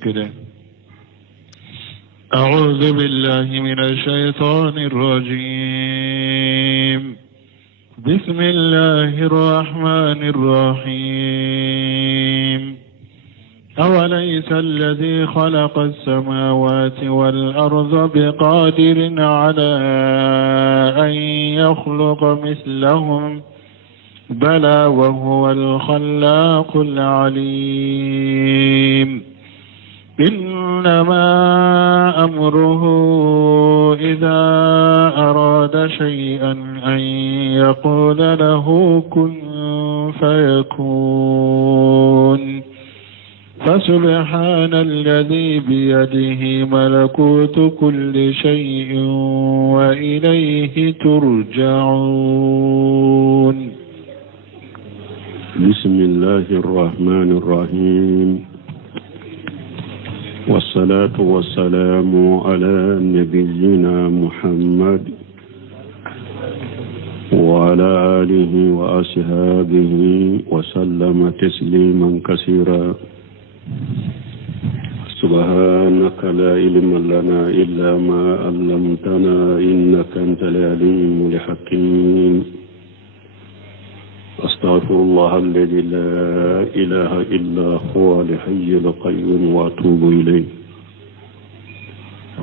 كده. أعوذ بالله من الشيطان الرجيم. بسم الله الرحمن الرحيم. أوليس الذي خلق السماوات والأرض بقادر على أن يخلق مثلهم بلى وهو الخلاق العليم. إنما أمره إذا أراد شيئا أن يقول له كن فيكون. فسبحان الذي بيده ملكوت كل شيء وإليه ترجعون. بسم الله الرحمن الرحيم، والصلاة والسلام على نبينا محمد وعلى آله وأصحابه وسلم تسليما كثيرا. سبحانك لا علم لنا إلا ما علمتنا إنك أنت العليم الحكيم. أستغفر الله الذي لا إله إلا هو الحي القيوم وأتوب إليه.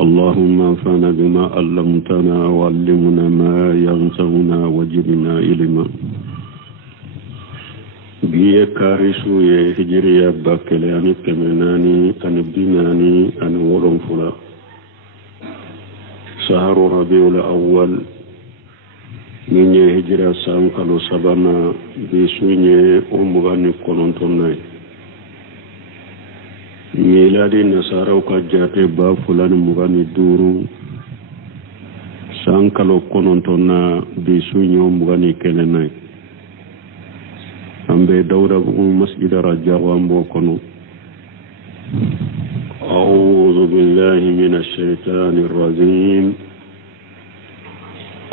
اللهم انفعنا بما علمتنا وعلمنا ما ينفعنا وزدنا علما. biye karisu ye hijriya bakele ani kemenani ani binani ani wolonfula saharu rabiul awwal minye hijra sankalo sabana bisunye umugani konontonnay miladi nasaraw ka jate ba fulani mugani duru sankalo konontonna bisunye umugani kelenay ambe dawda masjid raja wambo kono. أعوذ بالله من الشيطان الرجيم.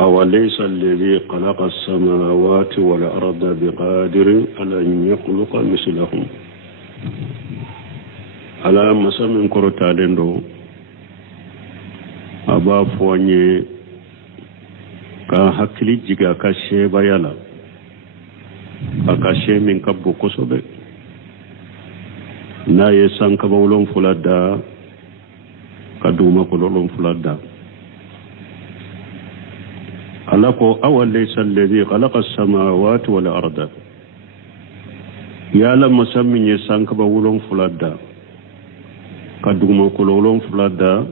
أوليس الذي خلق السماوات والأرض بقادر على أن يخلق مثلهم. على مسام كرتالندو أبا فواني كهكلي جيغا كشيبا يلا akashe min kabbo kosobe na ye sanka bawlon fulada kaduma ko lolon fulada alako awal laysa alladhi khalaqa as-samawati wal arda ya lam sammin ye sanka bawlon fulada kaduma ko lolon fulada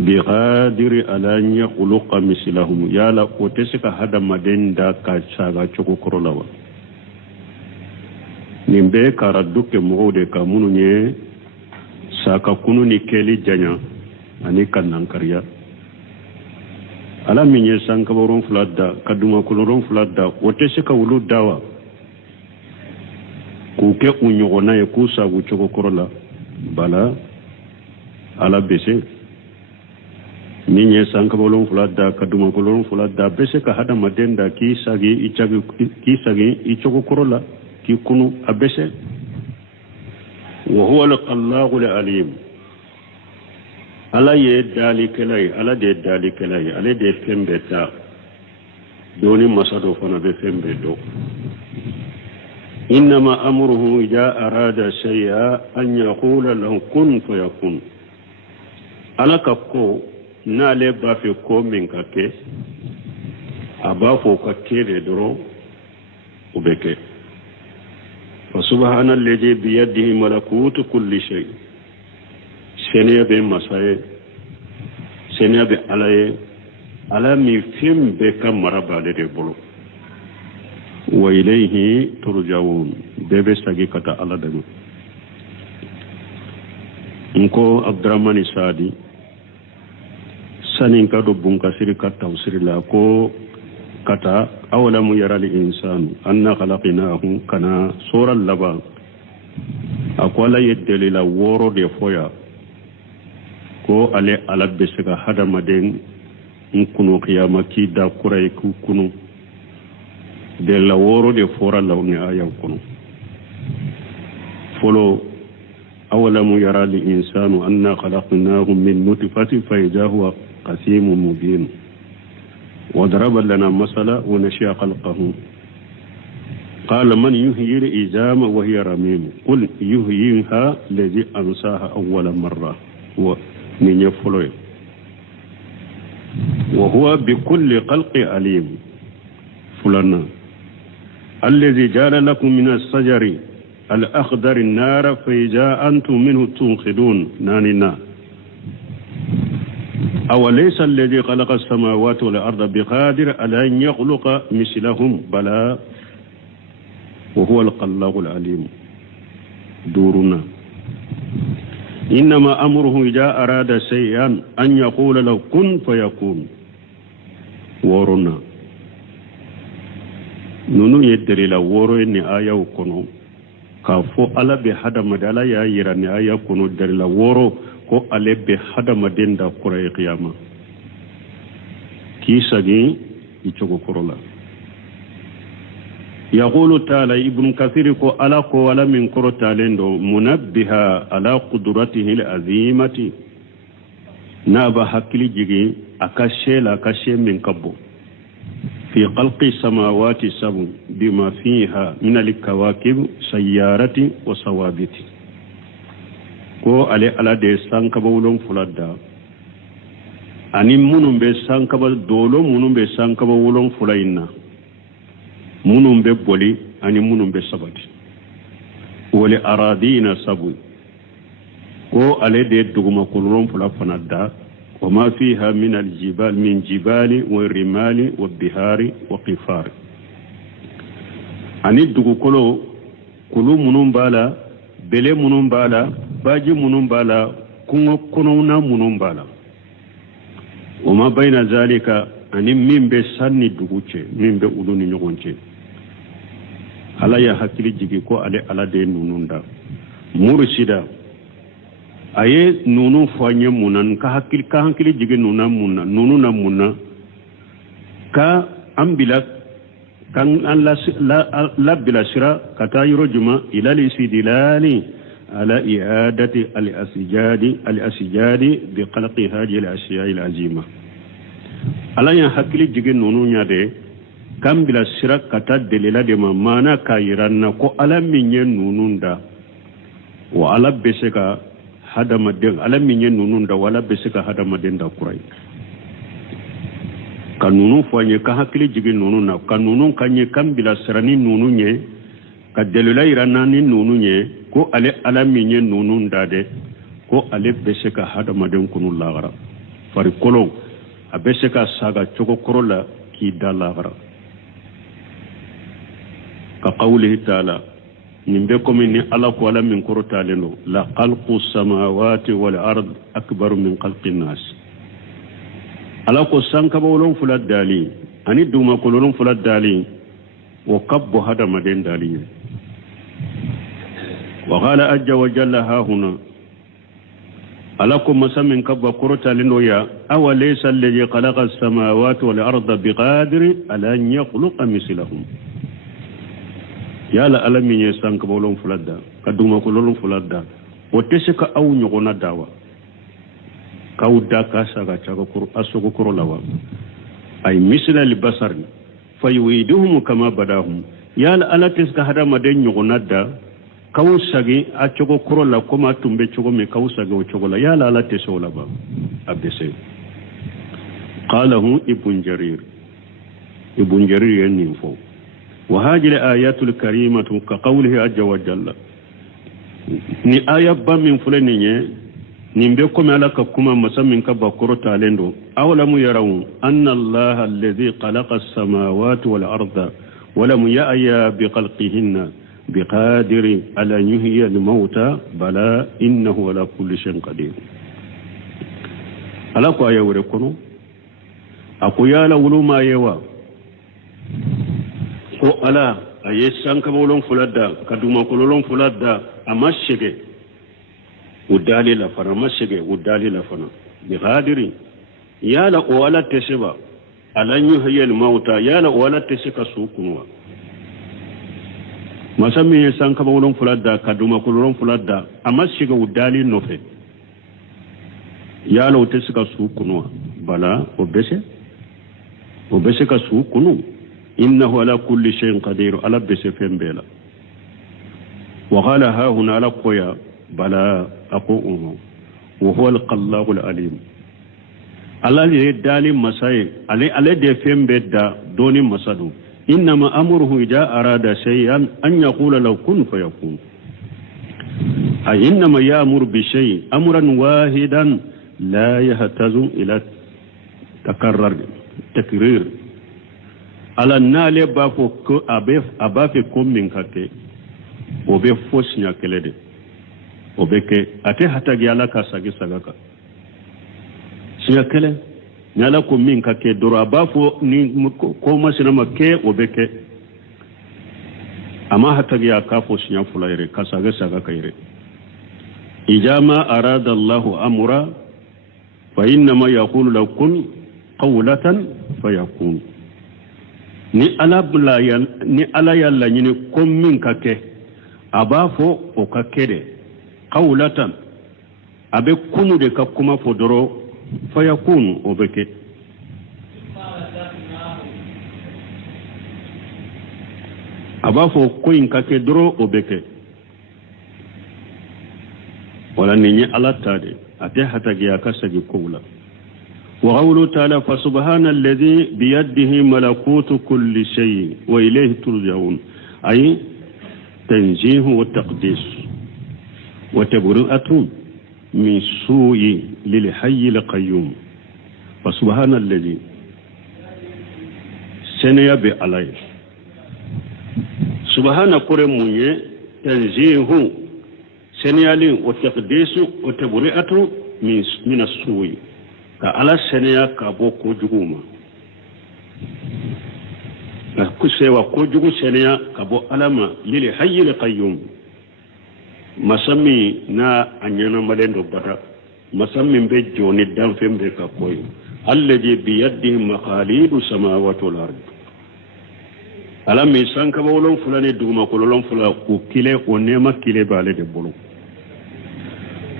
bi qadiri ala an yakhluqa mislahum ya la ko tesika hada madenda ka saga choko korolawa nimbe karaduke mugode ka mununye saka kunu ni keli janya ani kannan kariya ala minye sanka boron fulada kaduma koloron fulada o tesika wulu dawa ku ke unyogona ye ku sagu choko korola bala ala bese ninye sanka bolon fulada kaduma kolon fulada bese ka hada madenda ki sagi ichoko korola ki kunu abese wa huwa al-khallaqu al-alim. ala ye dalikelay ala de dalikelay ala de fembeta doni masado fana be fembe do. innama amruhu idha arada shay'a an yaqula lahu kun fayakun. ala ka ko n'ale b'a fɛ ko min ka kɛ a b'a fɔ ka kɛ de dɔrɔn o bɛ kɛ. fa subahana alladhi biyadihi malakutu kulli shay. seniya bɛ masa ye seniya bɛ ala ye ala min fɛn bɛɛ ka mara b'ale de bolo. wa ilayhi turja'un bɛɛ bɛ sagi ka taa ala dɛmɛ. nko abdurrahmani saadi sanin kado bunkasiri ka tawsiri la ko kata awalamu yarali insanu anna khalaqnahu kana sura laba akwala yeddeli la woro de foya ko ale ala besega hadamaden nkunu qiyama ki da kuray ku kunu de la woro de fora lawni ayaw kunu folo أولم يرى الإنسان أنا خلقناه من نطفة فإذا هو قسيم مبين وضرب لنا مثلا ونشأ خلقه قال من يحيي العظام وهي رميم قل يحييها الذي أنشأها أول مرة ومن يفعل وهو بكل خلق عليم فلان الذي جعل لكم من الشجر الأخضر النار فإذا أنتم منه تنقذون ناننا أوليس الذي خلق السماوات والأرض بقادر على أن يخلق مثلهم بلى وهو الخلاق العليم دورنا إنما أمره إذا أراد شيئا أن يقول له كن فيكون ورنا نونو يدري لا ورو إني آية وكنو كافو على بحدا مدالا يا يراني آية كنو دري لا ورو ko ale be hadamaden da kuray qiyama kisagi ichogo korola yaqulu ta'ala ibn kathir ko ala ko wala min koro talendo munabbiha ala qudratihi alazimati na ba hakili jigi akashela akashe min kabbo fi khalqi samawati sabu bima fiha min alkawakib sayyarati wa sawabiti ko ale ala de sankaba wulon fuladda ani munum be sankaba dolo munum be sankaba wulon fulayna munum be boli ani munum be sabati wali aradina sabu ko ale de duguma kulron fula fanadda wa ma fiha min aljibal min jibali wa rimali wa bihari wa qifar ani dugu kolo kulu munum bala bele munum bala baji munum bala kungo kunona munum bala wama bayna zalika ani mimbe sanni duguche mimbe uluni nyogonche ala ya hakili jigi ko ale ala de nununda mursida aye nunu fanye munan ka hakili jigi nuna munna nunu na munna ka ambila kan la bila sira kata yoro juma ila lisidilani على إعادة الأسجاد بخلق هذه الأشياء العظيمة على يحكي جيجي نونو نيادي كم بلا سرق كتا دليل دي مانا كايرانا كو على ميني نونون دا وعلى بسكا هذا مدين على ميني نونون دا وعلى بسكا هذا مدين دا كراي kanunu fanye ka hakili jigi nunu na kanunu kanye kam bila sirani nunu nye ka delila irana ni nunu nye ko ale ala minye nunu ndade ko ale beseka hada maden kunu lagara fari kolon a beseka saga chogo korola ki dalagara ka qawlihi ta'ala nimbe komi ni ala ko ala min koro taleno la khalqu samawati wal ard akbar min khalqin nas ala ko sanka bawlon fulad dali ani duma kolon fulad dali wa kabbu hada maden dali وقال أجل وجل ها هنا ألكم مسمن كبا كرتا لنويا أو ليس الذي خلق السماوات والأرض بقادر على أن يخلق مثلهم يا لا ألم يسان كبولون فلدا كدوما كلون فلدا وتسك أو نغنا داوا كودا كاسا كاكو أسوكو كرولوا أي مثل البصر فيويدهم كما بداهم يا لا ألا تسك هذا مدين نغنا دا kawusagi a chogo kurola koma tumbe chogo me kawusagi o chogo la yala la tesola ba abese qalahu ibn jarir yanfo wa hadhihi ayatul karimatu ka qawlihi azza wa jalla ni ayat ba min fulani nye nimbe ko me alaka kuma masamin ka bakoro talendo awlamu yarawu anna allaha alladhi khalaqa as-samawati wal arda wa lam ya'ya bi khalqihinna بقادر على أن يحيي الموتى بلى إنه على كل شيء قدير ألا كو آية وركونو أكو يالا ولو ما يوا كو ألا أيسان كبولون فلدا كدوما كولون فلدا أما الشيء ودالي لفنا ما الشيء ودالي لفنا بقادر يالا ولا تسبا على أن يحيي الموتى يالا ولا تسكا سوكنوا masami sanka bawlon fuladda kaduma kulon fuladda amma shiga udali nofe ya lo te suka su kunwa bala obese ka su kunu innahu ala kulli shay'in qadir ala bese fembela wa qala ha huna ala qoya bala aquhu wa huwa al-qallahu al-alim ala le dali masai ale de fembe da doni masadu innama amruhu idha arada shay'an an yaqula law kun fayakun ay innama ya'muru bi shay'in amran wahidan la yahtazu ila takrir ala nale ba fo ko abafe ko min kake obe fosnya kelede obeke ate hatagi ala ka sagi sagaka siya kele nyala ko min kake doro abafo ni ko masina make obeke ama hatagi aka fo sinya fulaire ka saga sagaka ire ijama arada Allah amra fa inna ma yaqulu law kun qawlatan fayakun ni ala yalla ni ko min kake abafo o kakede qawlatan abe kunu de ka kuma fodoro fayakun obeke abafo ko in kake doro obeke wala ni ala tade ate hatagi akasagi kula wa qawlu ta'ala fa subhanalladhi bi yadihi malakutu kulli shay wa ilayhi turja'un ay tanzihu wa taqdis وتبرئة من سوء للحي القيوم فسبحان الذي سنيبي عليه سبحان قرمي تنزيه سنيالي وتقديس وتبرئة من السوء كعلى سنيا كابوكو جغوما كسيوا كوجغو سنيا كابو ألما للحي القيوم masami na anyana malendo bata masami be joni danfem be ka koy alladhi bi yadihi maqalidu samawati wal ard alam sanka bawlon fulani duma kolon fula ku kile o nema kile bale de bulu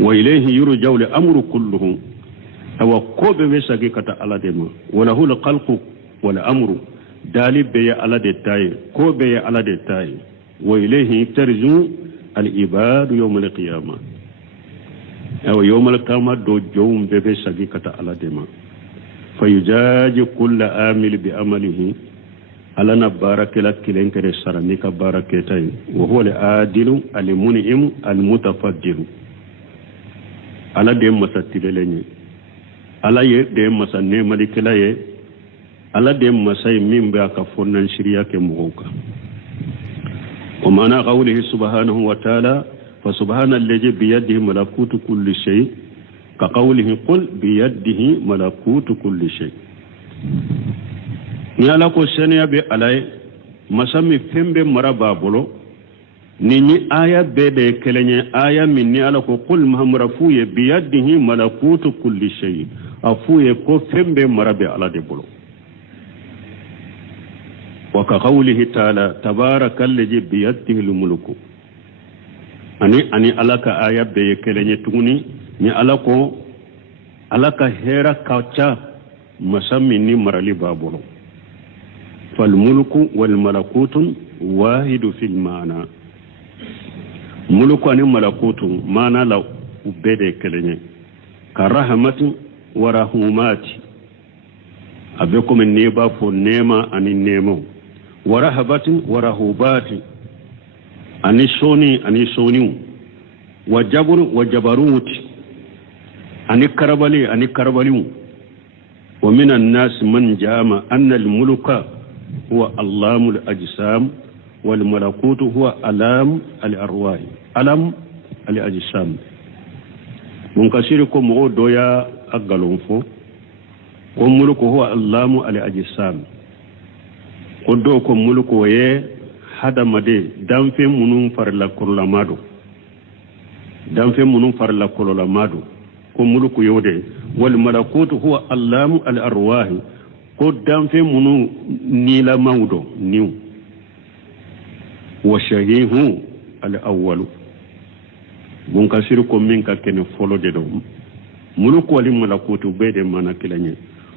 wa ilayhi yurja'u al amru kulluhu aw kobe be sagi kata ala de ma wala hul khalqu wal amru dalib be ala de tay ko be ala de tay wa ilayhi tarju العباد يوم القيامة أو يوم القيامة دو جوم بيبي ساقيكة على دما فيجاج كل آمل بأمله على نبارك لك كلين كده سرميك باركتين وهو العادل المنعم المتفضل على دم مساتلين على دم مساني ملكلاي على دم مساي من بياك فنان شرياك مغوكا ومعنى قوله سبحانه وتعالى فسبحان الذي بيده ملكوت كل شيء كقوله قل بيده ملكوت كل شيء نيالاكو سنيا بي علي مسامي فيمبي مرابا بولو نيني آية بيدي كلني آية من نيالاكو قل محمد فوي بيده ملكوت كل شيء أفوي كو فيمبي مرابي على دي بولو وكقوله تعالى تبارك الذي بيده الملك ani alaka aya be kelenye tuguni ni alako alaka hera kacha masami ni marali babolo fal mulku wal malakutun wahidu fil maana mulku ani malakutu maana la ubede kelenye karahmati wa rahumati abeko men neba fo nema ani nemo warahabatin warahubati ani soni wajabur wajabaruti ani karabali wa minan nas man jama anna al mulka huwa allamul ajsam wal malakutu huwa alam al arwah alam al ajsam mun kasiri ko mo doya agalon fo ko mulku huwa allamu al ajsam ko do ko mulku ye hadamade danfe munun farla kurlamado ko mulku yode wal malakutu huwa allamu al arwah ko danfe munu nila mawdo niw وشهيه الأول منكسركم منك كن فولو ددوم ملك ولملكوت بيد ما كلاني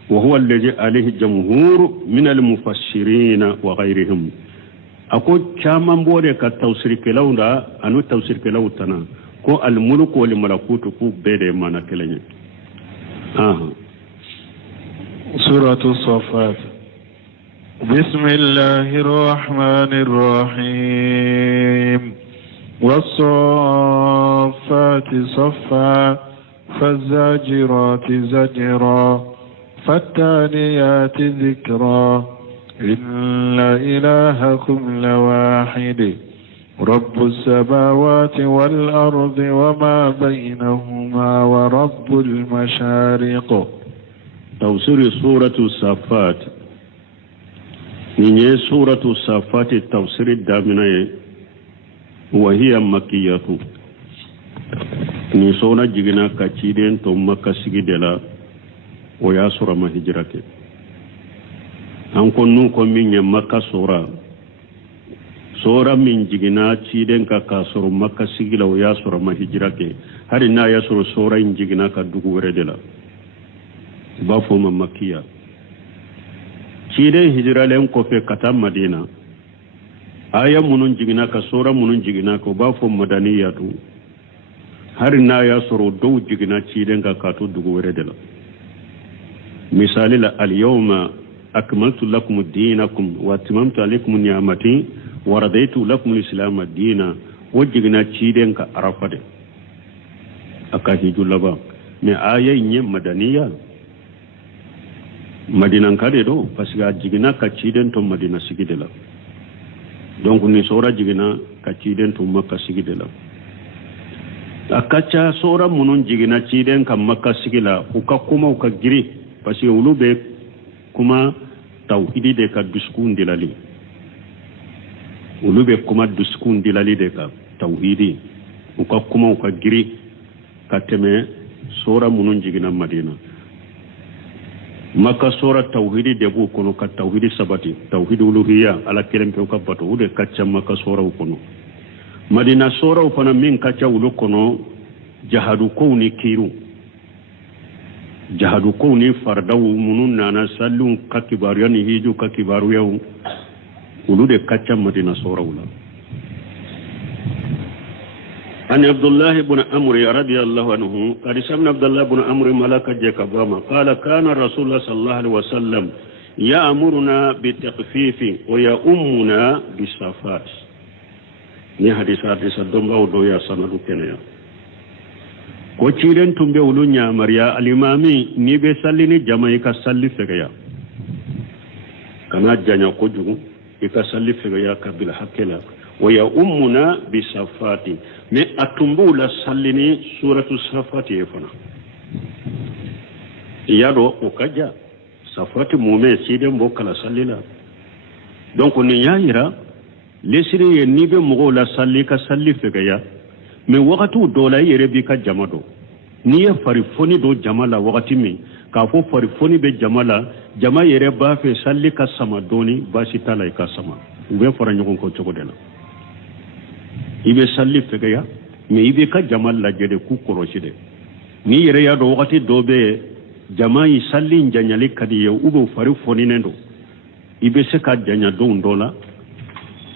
وهو الذي عليه جمهور من المفسرين وغيرهم أقول كمان بوري كتوسير كلاونا أنو توسير كلاوتنا كو الملك ولملكوت كو بيد ما كلاني سورة الصفات بسم الله الرحمن الرحيم والصفات صفا فالزاجرات زجرا فالتاليات ذكرا إن إلهكم لواحد رب السماوات والأرض وما بينهما ورب المشارق. تفسير سورة الصفات نيجي سورة الصفات التفسير الدامنة وهي مكية نسونا جينا كتيرين ثم كسيجي دلا ويا سورة ما هجرك أنكم نوكم من مكة سورة من جينا تيرين كاسور مكة سيجي لا ويا سورة ما هجرك هذه نايا سورة إن جينا كدوغورة دلا بافوما مكية تيرين هجرة لهم كوفي كتام مدينة aya munun jigina ka sura munun jigina ko ba fo madaniyatu har na ya soro do jigina ciden ka to dugo wore de la misali la al yawma akmaltu lakum dinakum wa atmamtu alaykum ni'mati wa radaytu lakum al-islam ad-dina wo jigina ciden ka arafade aka hijula ba me aya nye madaniya madinan kade do pasiga jigina ka ciden to madina sigide la donc ni sora jigina ka ciden to makka sigide la akacha sora munun jigina ciden ka makka sigila uka kuma uka giri parce que ulube kuma tauhidi de ka duskun dilali ulube kuma duskun dilali de ka tauhidi uka kuma uka giri ka teme sora munun jigina madina maka sora tauhidi debu kono ka tauhidi sabati tauhidi uluhiyya ala kelempe ka bato ude kacca maka sora kono madina sora upana min kacca ulu kono jahadu kowni kiru jahadu kowni fardawu munun nana sallun ka kibaru yani hiju ka kibaru yaw ulu de kacca madina sora ula عن عبد الله بن عمرو رضي الله عنه قال سمع عبد الله بن عمرو ملك جكباما قال كان رسول الله صلى الله عليه وسلم يأمرنا بالتخفيف ويؤمنا بالصفات ni hadisa domba do ya sanadu kenya ko ciren tumbe ulunya mariya alimami ni be sallini jamai ka salli fegaya kana janya ko jugu ika salli fegaya kabila hakela ويا أمنا بصفات ما أتمبو لسالني سورة الصفات يفنا يادو وكجا صفات مومي سيدم بوكلا ساللا دونك نيايرا لسري ينيب مغولا سالي كسالي فغيا من وقتو دولا يربي كجمدو نيه فريفوني دو جمالا وقتي مي كافو فريفوني بجمالا جما يربا في سالي كسما دوني باسي تالا كسما وبي فرانيكون كو تشودلا ibe salli fegaya me ibe ka jamal la jede ku koroshide ni yere ya do wakati dobe jamai salli njanyali kadi ye ubo fari foni nendo ibe se ka janya do ndola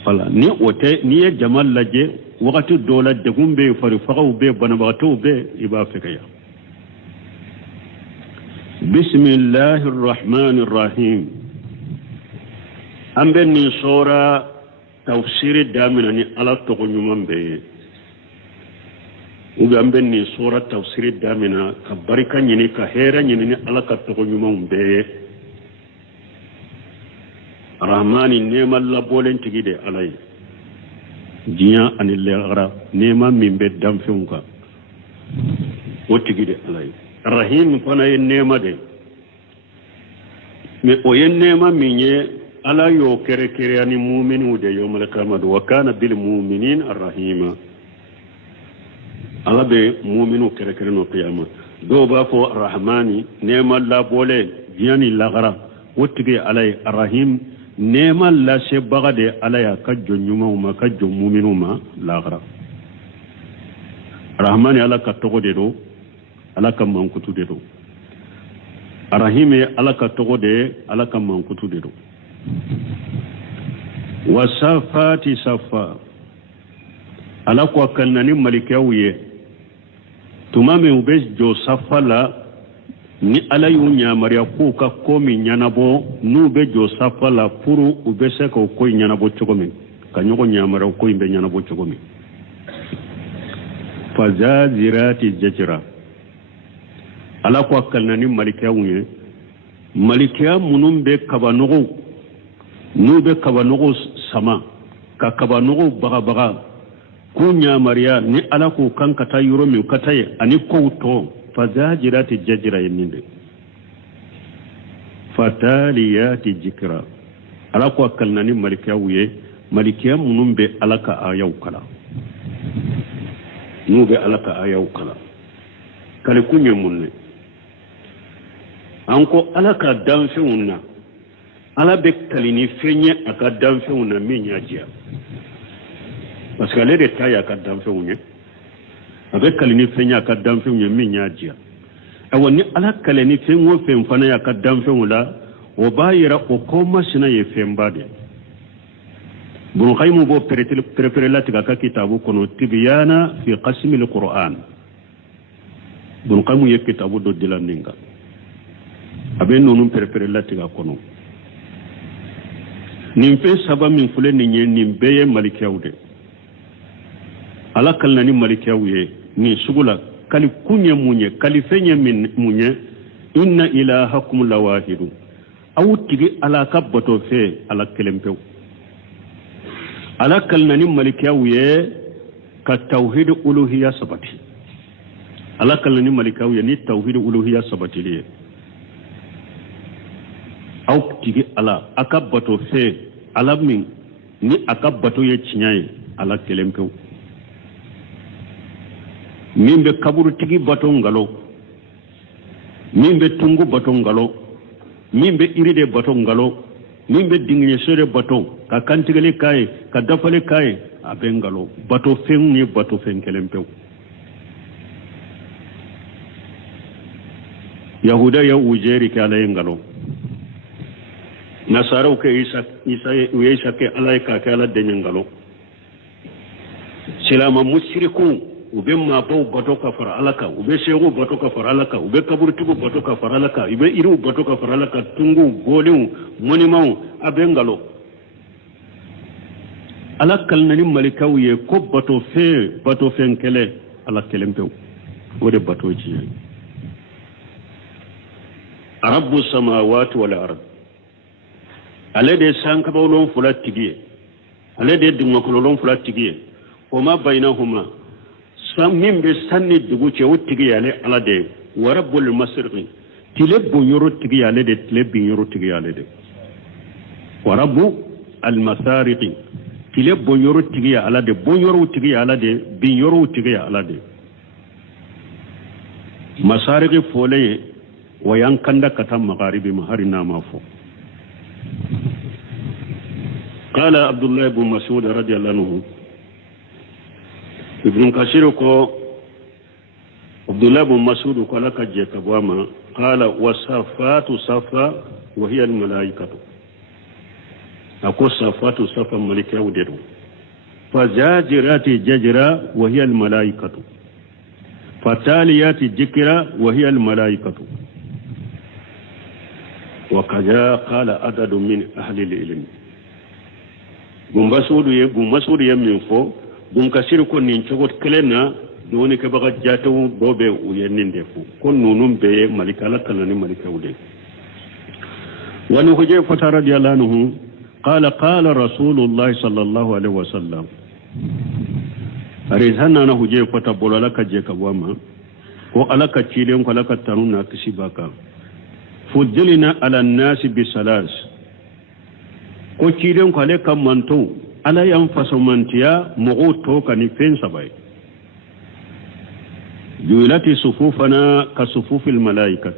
wala ni ote ni ye jamal la je wakati dola de gumbe fari fagaw be banabato be iba fegaya bismillahir rahmanir rahim ambe ni sura تفسير دامنا ني على تقنيم به وغامبن ني سوره تفسير دامنا كبركا ني كهيرا ني على تقنيم به رحمن نعم الله بولن تجيده علي جيا ان الله نعم من بدم فيونكا وتجيده علي رحيم فنا نعم ده مي اوين نعم مينيه ala yo kere kere ani mu'minu de yawmal qiyamah wa kana bil mu'minin arrahima ala be mu'minu kere kere no qiyamah do ba ko rahmani neema la bole yani lagara wotige alay arrahim nema la se bagade ala ya ka jonyuma ma ka jommuminu ma lagra rahmani ala ka togo de do ala ka mankutu de do arahime ala ka togo de ala ka mankutu de do wasafati safa ala ko kannani malikawiye tumame ube jo safa la ni ala yu nyamariya ko ka komi nyanabo nu be jo safa la puru ube se ko koy nyanabo chogomi ka nyogo nyamara ko imbe nyanabo chogomi fazazirati jajra ala ko kannani malikawiye malikiya munum be kabanogo nu be kabanogo sama ka kabanogo baga kunya mariya ni ala ko kan kata yuro min kataye ani ko to fazajirati jajra yinde fataliyati jikra ala ko kalnani malikiya wuye malikiya munum be alaka ayaw kala nu be alaka ayaw kala kale kunya munne anko alaka danfe unna ala be kalini fenye aka danfe unna minya jia parce que les détails à quatre d'enfants avec kalini fenya quatre d'enfants minya jia awani ala kalini fengo femfana ya quatre d'enfants la o bayira o koma sina ye fembade bun khaymu bo préféré la tiga ka kitabu kono tibyana fi qasm al-Qur'an bun khaymu ye kitabu do dilaninga aben nonu préféré la tiga kono nim fe saba min fule ni nyen nim beye malikawde ala kalnani malikawiye ni sugula kali kunye munye kali fenye min munye inna ilahakum lawahidu aw tigi ala kabbato fe ala kelempew ala kalnani malikawiye ka tauhid uluhiyya sabati ala kalnani malikawiye ni tauhid uluhiyya sabati liye aw tigi ala akabbato fe ala min ni akabbato ye chinyaye ala kelempew min be kaburu tigi bato ngalo min be tungu bato ngalo min be iride bato ngalo min be dingne sere bato ka kantigale kay ka dafale kay abe ngalo bato fen ni bato fen kelempew yahuda ya ujeri ka lay ngalo nasara ke isa ke alay ka ala de ngalo silama mushrikun ube mabau bato ka fara alaka ube shego bato ka fara alaka ube kaburtugo bato ka fara alaka ube iru bato ka fara alaka tungu golin monimau abengalo alakal nani malikawiye ko bato fenkele ala kelempew wode bato ci rabbu samawati wal ard alade sanka bawlon fulatigiye alade dinga kolon fulatigiye o ma bainahuma min be sanni dugu ce wuttigi yale ala de wa rabbul masriqi tile bonyoro tigi yale de tile binyoro tigi yale de wa rabbu al masariqi tile bonyoro tigi ala de bonyoro tigi ala de binyoro tigi ala de masariqi fole wa yankanda katam magharibi maharina mafo قال عبد الله بن مسعود رضي الله عنه ابن كثير ko Abdullah bin Mas'ud ko laka je kabwama qala wasafatu safa wa hiya al malaikatu ako safatu safa malika udedo fajajirati jajra wa hiya al malaikatu fataliyati jikra wa hiya al malaikatu wa kaja qala adadu min ahli al ilm bin Mas'ud ye min fo bun kasir ko nin cogot kelena doni ke baga jato bobe u yenin defu kon nunum be malikala kalani malika ude wani huje fata radiyallahu anhu qala rasulullah sallallahu alaihi wasallam arizana na huje fata bolala ka je ka wama ko alaka cilen ko alaka tanuna kisibaka fujilina ala nasi bisalas ko cilen ko ale kam manto ala yan fasomantiya mugu to kani fen sabai juilati sufufana ka sufufil malaikat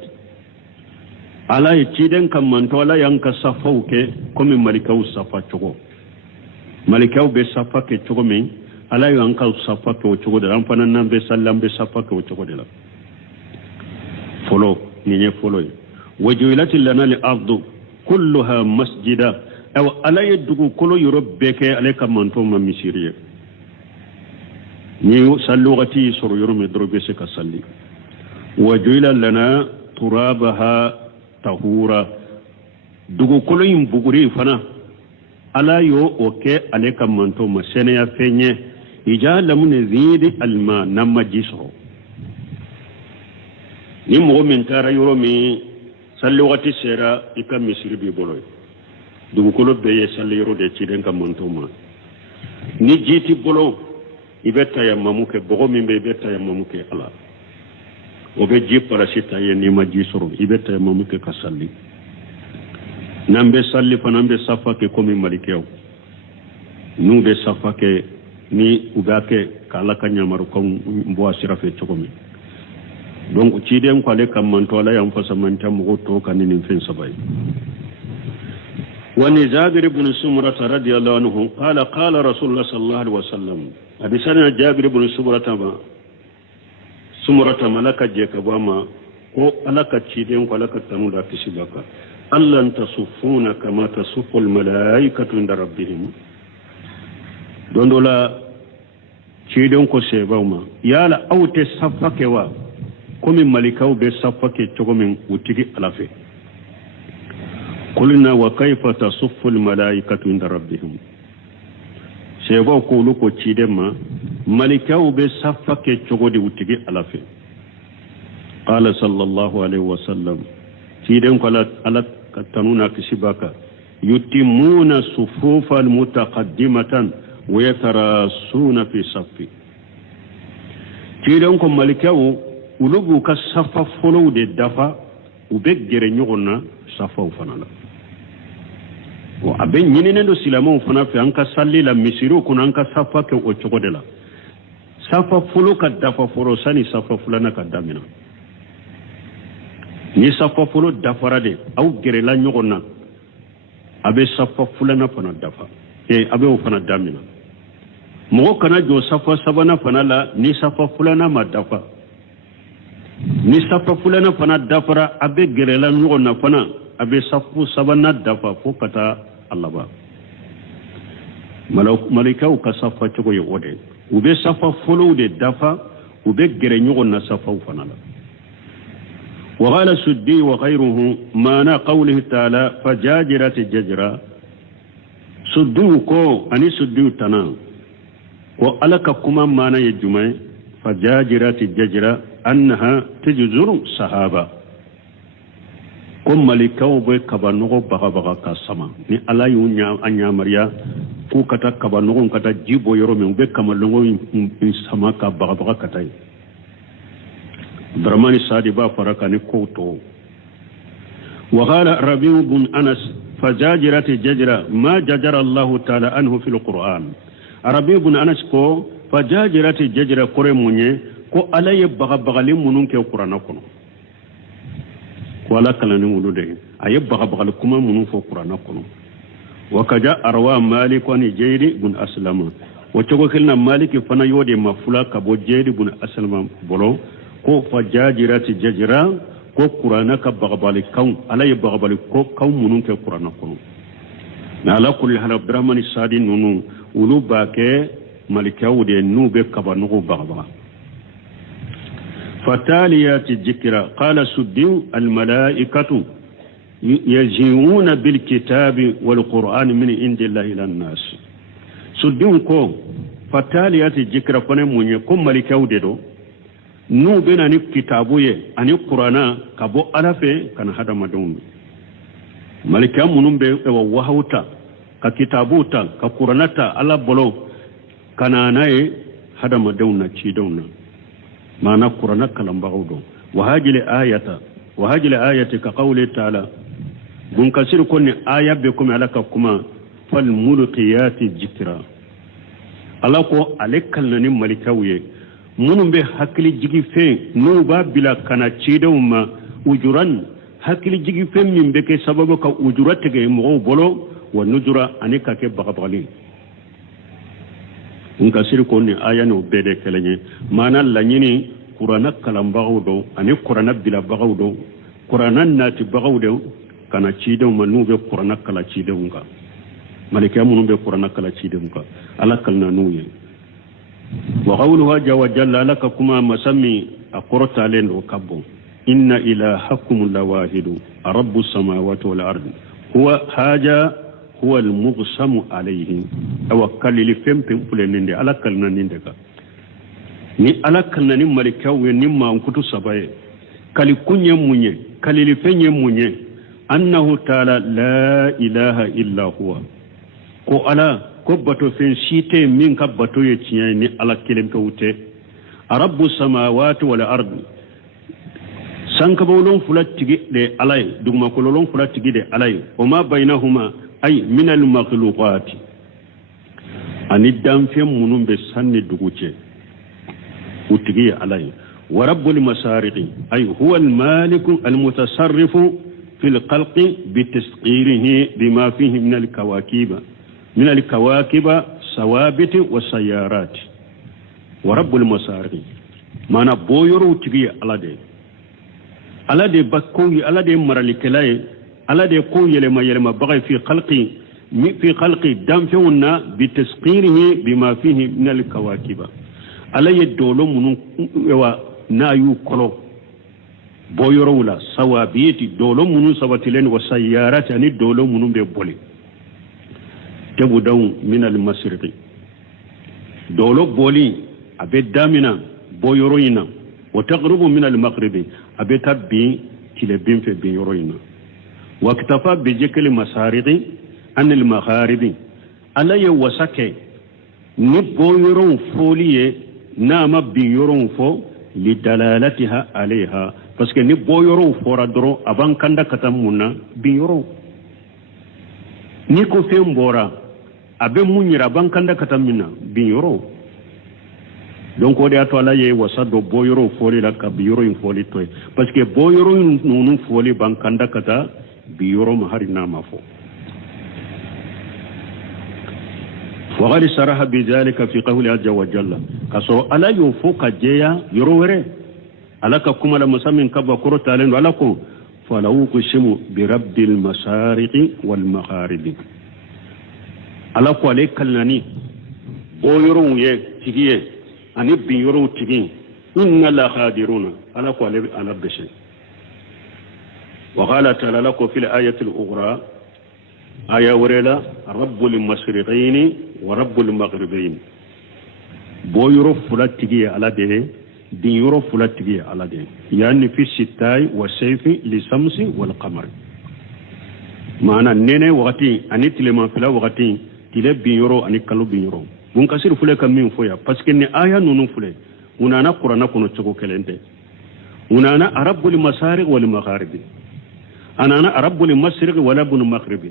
ala ye ciden kam manto ala yanka safaw ke comme malikaw safa cogo malikaw be safa ke cogo min ala yanka safa ke o cogo de an fana nan be sallam be safa ke o cogo de la folo ni ne folo wajuilati lana li ardu kulluha masjida aw ala yaddugu kolo yurobbe ke ala kam manto ma misiriye ni sallugati suru yurume drobe se ka salli wajuila lana turabaha tahura dugu kolo yin buguri fana ala yo oke ale kam manto ma sene ya fenye ija lamune zidi alma namma jiso ni mo min tara yoro mi salli wati sera ikam misiri bi boloy dugu kolo be ye salli yoro de ci den kam manto ma ni jiti bolo ibetta ya mamuke bogo min be ibetta ya mamuke ala o be ji parasita ye ni ma ji soro ibetta ya mamuke ka salli nambe salli fanambe safa ke komi malikew nu be safa ke ni ugake kala kanya maru kon mbo asira fe chokomi donc ci den ko le kam man to la yam fasa man tam go to kan ni fen sabay wani jabir ibn sumrah radiyallahu anhu qala rasulullah sallallahu alaihi wasallam hadisana jabir ibn sumrah malaka je ka bama ko alaka ci den ko alaka tanu da kisibaka allan tasufuna kama tasuful malaikatu inda rabbihim dondola ci den ko sebawma yala awte safake wa komi malikaw be safake cogomin utigi alafe kulna wa kayfa tasuffu al malaikatu inda rabbihim sebo ko lu ko cidema malikaw be safake cogodi utigi alafe qala sallallahu alaihi wasallam ciden ko ala katanuna kisibaka yutimuna sufufal mutaqaddimatan wa yatarasuna fi saffi ciden ko malikaw ulugu ka safa folo de dafa ube gere nyogona safa ufanala wa abe nyinine do silamo ufana fe anka salli la misiru kuna anka safa ke o chogodela safa folo ka dafa foro sani safa fulana ka damina ni safa folo dafara de au gere la nyogona abe safa fulana fana dafa abe ufana damina mo kana jo safa sabana fana la ni safa fulana ma dafa ni safa fulana fana dafara abe gerela nyogona fana abe safu sabana dafa ko kata Allah ba malikaw ka safa cogo yode ube safa folo de dafa ube gere nyogona safa fana la wa qala suddi wa ghayruhu mana qawlihi ta'ala fajajirat jajra suddu ko ani suddu tana ko alaka kuma mana ye jumai fajajirat jajra annaha tajzuru sahaba kom malikaw be kabanogo baga ka sama ni ala yunya anya mariya ku kata kabanogo kata jibo yoro me be kamalongo sama ka baga kata dramani sadi ba faraka ni koto wa qala rabi ibn anas fajajirat jajra ma jajara allah ta'ala anhu fil qur'an rabi ibn anas ko fajajirat jajra kore munye ko ala ye bagali munun ke qur'ana kono ko ala kala ni wulude aye bagali kuma munun fo qur'ana kono wa kaja arwa malik wa jayri ibn aslama wa to ko kelna malik fana yode mafula ka bo jayri ibn aslama bolo ko fajajirati jajra ko qur'ana ka bagali kaun ala ye bagali ko kaun munun ke qur'ana kono na ala kulli hal abdurrahman sadi nunu ulu ba ke malikawde nube kabanu baga فتاليات الذكرى قال سدوا الملائكة يجيئون بالكتاب والقرآن من عند الله إلى الناس سدوا كو فتاليات الذكرى فنموني كم ملكاو ديدو نو بين أني كتابوية أني قرآن كبو ألفة كان هذا مدون ملكاو منهم بوهوتا ككتابوتا كقرآنتا على بلو كان أناي هذا مدون تشيدون معنى قرآن كلام بعوضه وهاجل آية كقوله تعالى بنكسر كون آية بكم على كما فالملقيات الذكرى الله كو عليك لني ملكاويه منو به حكلي جيجي في نوبا بلا كنا تشيدوما وجران hakili jigi fem min beke sababu ka ujura tege mo bolo wa nujura anika ke bagabali nka sir ko ni aya no bede kelenye mana lanyini qur'ana kalam bagawdo ani qur'ana bila bagawdo qur'ana nati bagawdo kana ciidew manu be qur'ana kala ciidew nga malika munu be qur'ana kala ciidew nga ala kalna nuye wa qawluhu jalla laka kuma masami aqrata lendo kabbo inna ilahakum lawahidu rabbus samawati wal ardi huwa haja huwa al-mughsamu alayhi tawakkal li fempem puleninde ala kalna ninde ka ni ala kalna ni malika we ni ma kutu sabaye kali kunye munye kali li fenye munye annahu ta'ala la ilaha illa huwa ko ala ko bato fen shite min ka bato ye tiya ni ala kelem to wute rabbus samawati wal ardi sanka bawlon fulatigi de alay dugma ko lolon fulatigi de alay o ma bainahuma ay min al makhluqat ani dam fe munum be sanni duguce utigi alay wa rabbul masariqi ay huwa al malik al mutasarrif في القلق بتسقيره بما فيه من الكواكب ثوابت والسيارات ورب المسارق معنى بويرو تجي على دي بكوي على دي مرالكلاي على دي كوي يلما بغي في خلق دم فينا بتسقيره بما فيه من الكواكب على يدولو منو نايو كلو boyoro la sawabiti dolo munu sabatilen wa sayyarati ani dolo munu be boli tebu daw min al masriqi dolo boli abe damina boyoro ina wa taqrubu min al maghribi abe tabbi tile bin fe bin yoro ina wa kitafa bi jekli masariqi an al magharibi ala ya wasake ni boyoro foliye na ma bin yoro fo li dalalatiha alaiha parce que ni boyoro fora doro aban kanda katamuna biyoro ni ko fembora abe munyira aban kanda katamina biyoro donc ode ato ala ye wasado boyoro foli la ka biyoro in foli toy parce que boyoro nunu foli ban kanda kata biyoro mahari na mafo وغير سرها بذلك في قول عز وجل كسو ألا يفوق جيا يروره ألك كما لمسامين كبا كرة لين ولكم فلو قسم برب المشارق والمغارب ألا قالك لني بويرون يه تيجي أني بيرون تيجي إن لا خادرون ألا قالك أنا بشيء وقال تعالى لكم في الآية الأخرى آية ورلا رب المشرقين ورب المغربين بويرو فلاتيجي على ده ديورو فلاتيجي على ده يعني في الشتاء والصيف للشمس والقمر معنى نene wakati ani tilema fela wakati tile binyoro ani kalu binyoro mun kasir fule kam min foya parce que ne aya nunu fule unana qur'ana kono choko kelente unana rabbul masariq wal magharib anana rabbul masriq wa rabbul maghrib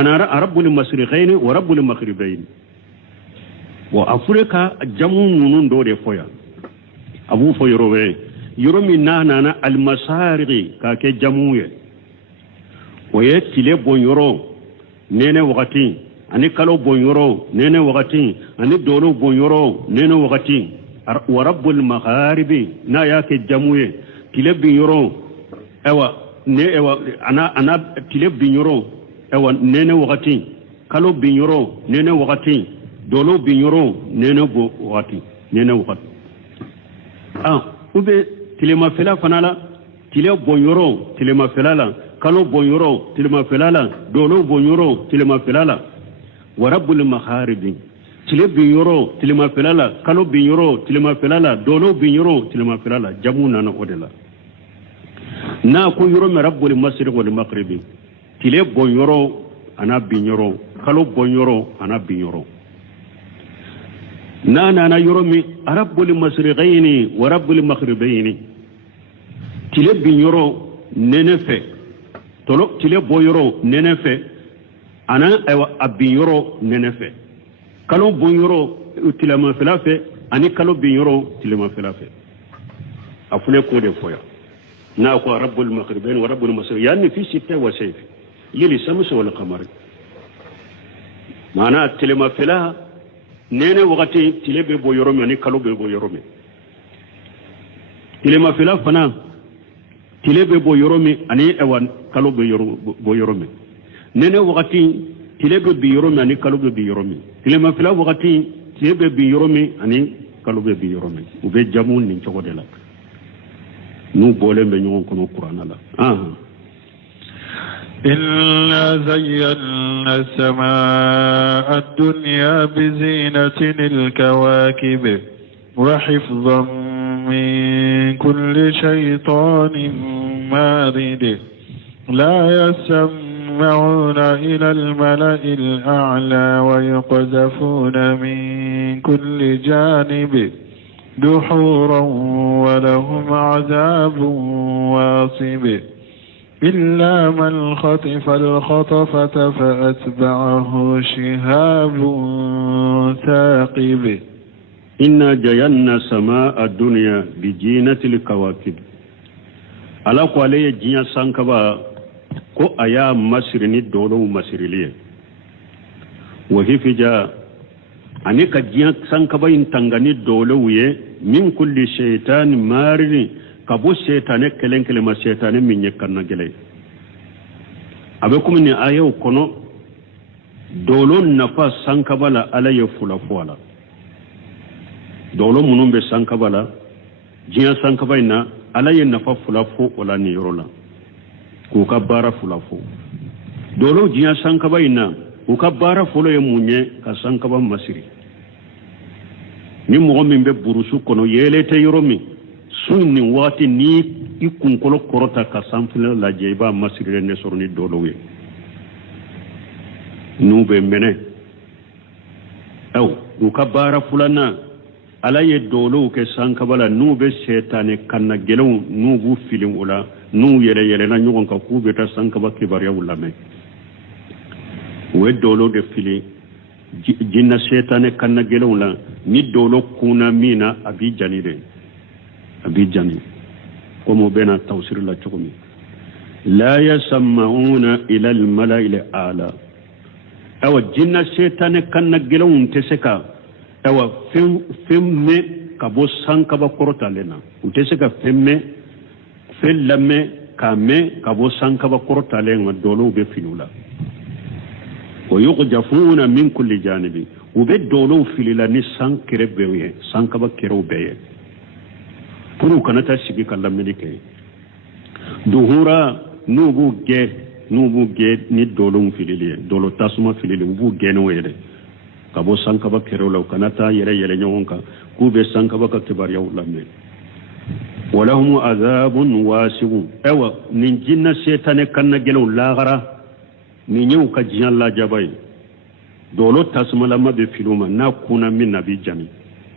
أنا رب المشرقين ورب المغربين وأفريقيا جمعون دوري فويا أبو فيروي يرومي نانا المشارق كاكي جمعوية ويتلي بونيورو نيني وغتين أني كالو بونيورو نيني وغتين أني دولو بونيورو نيني وغتين ورب المغارب ناياكي جمعوية تلي بونيورو أنا تلي بونيورو ewa nene wakati kalo binyoro nene wakati dolo binyoro nene bo wakati nene wakati ube tilema fela fanala tile bonyoro tilema felala kalo bonyoro tilema felala dolo bonyoro tilema felala warabul magharibi tile binyoro tilema felala kalo binyoro tilema felala dolo binyoro tilema felala jamuna na odela na ko yoro me rabbul masriq wal maghribi tile bonyoro ana binyoro kalo bonyoro ana binyoro na yoro mi rabbul masriqaini wa rabbul maghribaini tile binyoro nenefe tolo tile boyoro nenefe ana aywa abinyoro nenefe kalo bonyoro tilema felafe ani kalo binyoro tilema felafe afule ko de foya ناكو رب المغربين ورب المشرقين يعني في ستة وسيف يلي الشمس والقمر معناها تلما فيها نيني وقتي تلبي بو يرومي يعني كالو بو يرومي تلما فيها فنا تلبي بو يرومي يعني اوان كالو بو يرومي نيني وقتي تلبي بي يرومي يعني كالو بي يرومي تلما فيها وقتي تلبي بي يرومي يعني كالو بي يرومي وبي جامون نينشوكو دي لك نو بولم بنيون كنو قرآن الله إنا زينا السماء الدنيا بزينة الكواكب وحفظا من كل شيطان مارد لا يسمعون إلى الملأ الأعلى ويقذفون من كل جانب دحورا ولهم عذاب واصب إلا من خطف الخطفة فأتبعه شهاب ثاقب إنا جينا سماء الدنيا بجينة الكواكب على قولي جينا سانكبا كو أيا مسرني دولو مسرليه وهي في جاء أنك جينا سانكبا ينتنغني دولو من كل شيطان مارني kabo shetane kelen ma shetane min yekanna gele abe kuma ni ayo kono dolon nafa sankabala ala ye fula foala dolo munun be sankabala jiya sankabaina ala ye nafa fula fo wala ni yorola ku ka bara fula fo dolo jiya sankabaina ku ka bara folo ye munye ka sankaba masiri ni mo min be burusu kono yele te yoromi sunni wati ni ikunkolo korota ka sanfila la jeba masirire ne sorni dolowe nube mene aw uka bara fulana ala ye dolo ke sankabala nube shetane kanna gelew nubu filim ula nu yele na nyugon ka kubeta sankaba kibariya ulame we dolo de fili jinna shetane kanna gelew la ni dolo kuna mina abi janire abijani como bena tawsir la chukumi la yasma'una ila al mala'il a'la awa jinna shaytan kanna gelawun teseka awa femme kabo sanka ba korota lena uteseka femme fellame kame kabo sanka ba korota lenga dolo be finula wa yuqjafuna min kulli janibi ube dolo filila ni sankere bewe sanka ba kero beye puru kanata sigi kala melike duhura nubu ge ni dolum filile dolo tasuma filile ubu gene wele kabo sanka ba kerola kanata yele nyonka kube sanka ba katibar ya ulame walahum azabun wasi'un ewa nin jinna shaytan kanna gelo lagara ni nyu ka jinalla jabai dolo tasuma lama be filuma na kuna min nabi jami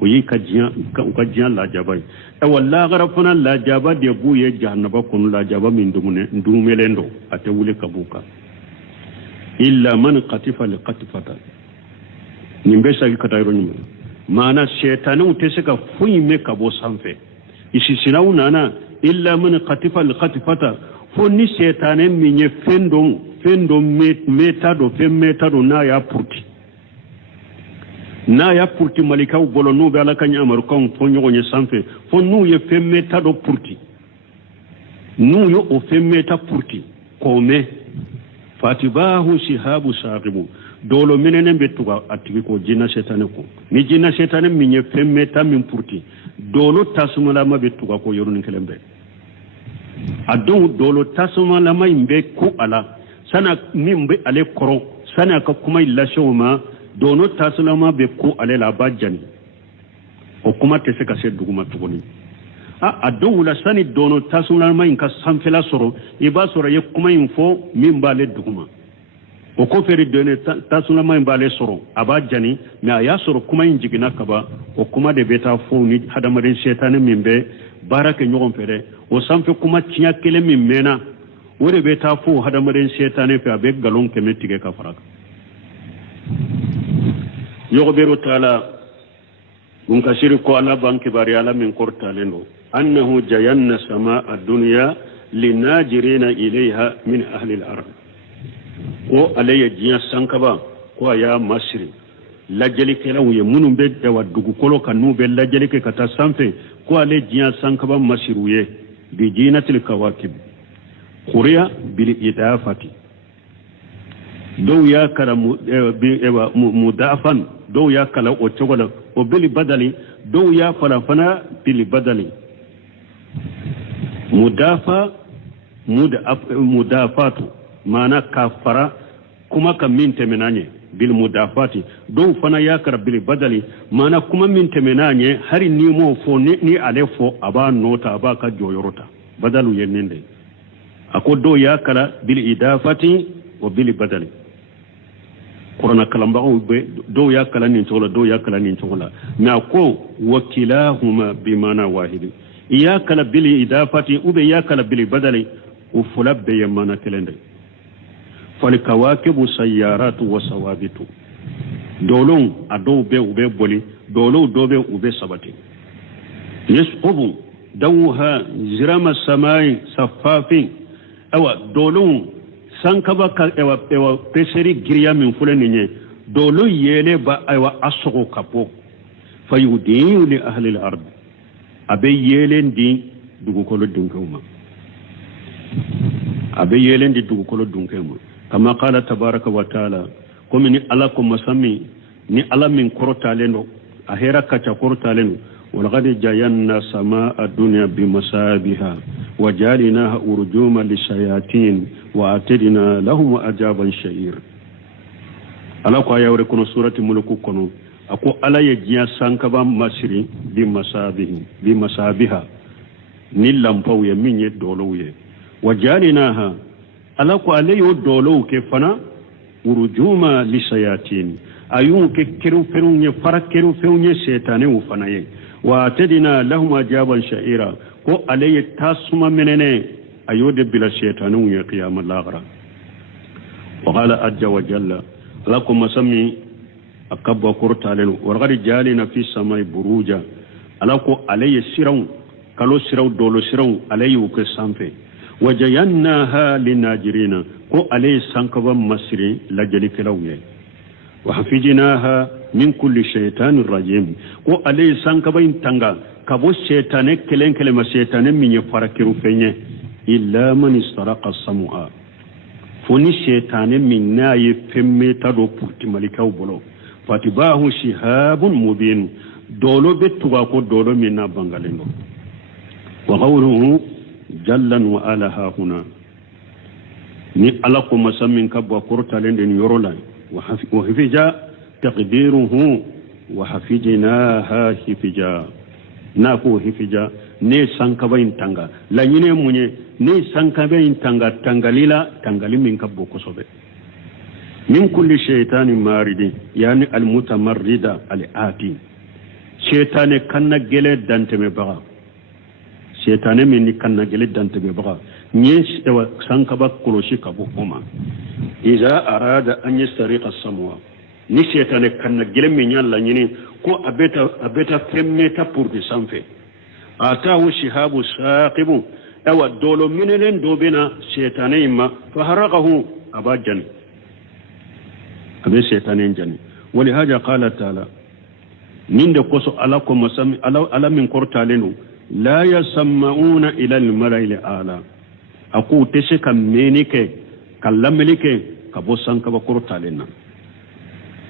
oyi ka jiyan la jabai walla garafuna la jaba de buye jahannaba kun la jaba min ndumumelendo ate wule kabuka illa man qatifa li qatifata nimbe sagi katayro nyuma mana shaytanu teseka fuime kabo sanfe isi sinawu nana illa man qatifa li qatifata fonni shaytane minye fendo metado na ya purti na ya purti malikaw bolo no be ala kanya amaru kon fo nyogonye sanfe fo nu ye femme ta do purti nu yo o femme ta purti kome fatibahu shihabu saqibu dolo menene betuga atigi ko jinna shetane ko ni jinna shetane minye femme ta min purti dolo tasumala ma betuga ko yorun kelembe adon dolo tasumala ma imbe ko ala sana nimbe ale koro sana ka kuma illa shawma dono tasulama be ko ale la bajani o kuma te se ka se duguma tuguni adon la sani dono tasulama in ka sanfela soro e ba soro ye kuma info min bale duguma o ko feri done tasulama in bale soro abajani me aya soro kuma in jigina kaba o kuma de beta fo ni hadamaden shaytan min be baraka nyogon fere o sanfe kuma tinya kele min mena o de beta fo hadamaden shaytan fe abe galon kemetige ka faraka يخبر تعالى munkashiri ko ala banki bari ala min kortalendo annahu jayanna sama ad-dunya linajirina ilayha min ahli al-ard ko alayya jiya sankaba ko ya masri lajali kelaw ye munum be dawa dugu kolo kanu be lajali ke kata sanfe ko ale jiya sankaba masruye bi jinatil kawakib khuriya bil idafati dow ya kala mudafan dow ya kala o chogola o bil badali dow ya fala fana bil badali mudafatu mana kafara kuma ka min temenanye bil mudafati dow fana ya kara bil badali mana kuma min temenanye hari ni mo fo ni ale fo aba nota aba ka joyorota badalu yenende ako dow ya kala bil idafati wa bil badali Qur'an kalamba be do ya kala nin tola do ya kala nin tola na ko wakilahuma bimana wahidi ya kala bil idafati ube ya kala bil badali ufulab be yamana kelende fal kawakibu sayyaratu wa sawabitu dolon ado be ube boli dolo dobe ube sabati yasqubu dawha zirama samai saffafin awa dolon sankaba ka ewa peseri giriya min fule ninye dolo yele ba ewa asogo kapo fayudiyu li ahli al-ard abe yele ndi dugukolo dunkema kama qala tabaraka wa taala komi ni ala ko masami ni ala min korotalendo ahera kacha korotalendo ولقد جاينا سماء الدنيا بمصابيها وجعلناها أرجوما للشياطين وأعتدنا لهم عذابا شهير ala ko ayawre kono surati mulku kono ako ala ye jiya sankaba masri bi masabiha ni lampaw ye minye dolow ye wajalinaha ala ko alayo dolow ke fana urujuma lisayatin ayun ke keru ferunye farakeru ferunye setane u fana ye wa tadina lahum ajaban sha'ira ko alaye tasuma menene ayode bila setane ya qiyamul laghra wa qala ajja wa jalla lakum masami akabba qurtalen wa qad jalina fi samai buruja alako alaye siraw kalo siraw dolo siraw alaye ko samfe wajayannaha linajirina ko alaye sankaba masri la jali kelawye wa hafijnaha min kulli shaytanir rajim ko alaye sankaba intanga kabo shaytane kelenkele ma shaytane minye farakiru fenye illa man istaraqa sam'a foni shaytane minna ye femme tado puti malikaw bolo fatibahu shihabun mubin dolo betuwa ko dolo minna bangalendo wa qawluhu jallan wa alaha huna ni ala ko masamin kabwa kortalende ni yorola wa hafija taqdiruhu wa hafijnaha hifija na ko hifija ne sankaba intanga la nyine munye ne sankaba intanga tangalimi kabbo kosobe min kulli shaytanin maridi yani al mutamarrida al ati shaytane kanna gele danteme baga shaytane min ni kanna gele danteme baga nye sankaba koloshi kabo oma iza arada an yastariqa samwa ni shaytane kanna gele min yalla nyini ko abeta femmeta pour de sanfe atahu shihabu saqibu awa dolo minelen dobena shaytane imma faharaqahu abajan abe shaytane jani wali haja qala taala ninde koso alakum masami ala min qortalenu la yasma'una ila al-mala'il ala aku teshika menike kallamelike kabo sankaba qortalena